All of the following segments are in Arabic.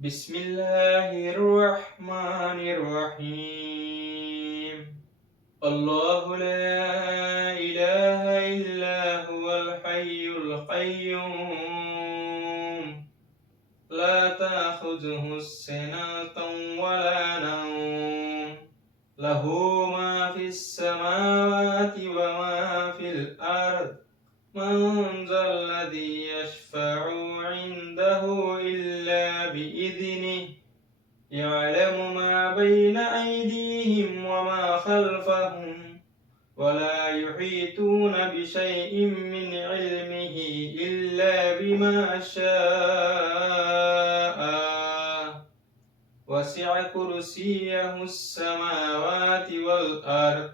بسم الله الرحمن الرحيم. الله لا إله إلا هو الحي القيوم، لا تأخذه سنة ولا نوم، له ما في السماوات وما في الأرض. من ذا الذي يشفع عنده إلا بإذنه، يعلم ما بين أيديهم وما خلفهم، ولا يحيطون بشيء من علمه إلا بما شاء. وسع كرسيه السماوات والأرض،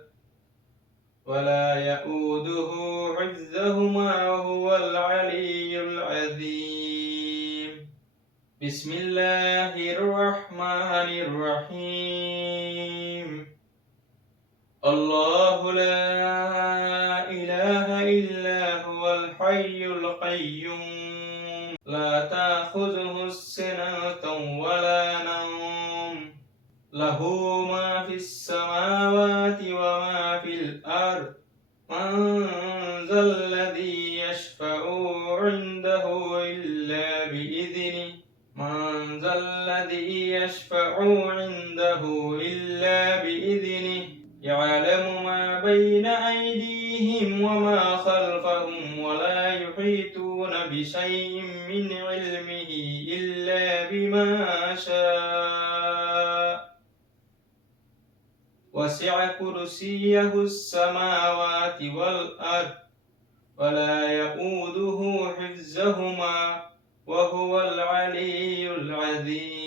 ولا يئوده حفظهما وهو العلي العظيم. بسم الله الرحمن الرحيم. الله لا إله إلا هو الحي القيوم، لا تأخذه سنة ولا نوم، له ما في السماوات وما في الأرض. من ذا الذي يشفع عنده إلا بإذنه، من ذا الذي يشفع عنده إلا بإذنه، يعلم ما بين أيديهم وما خلفهم، ولا يحيطون بشيء من علمه إلا بما شاء. وسع كرسيه السماوات والأرض، ولا يئوده حفظهما وهو العلي العظيم.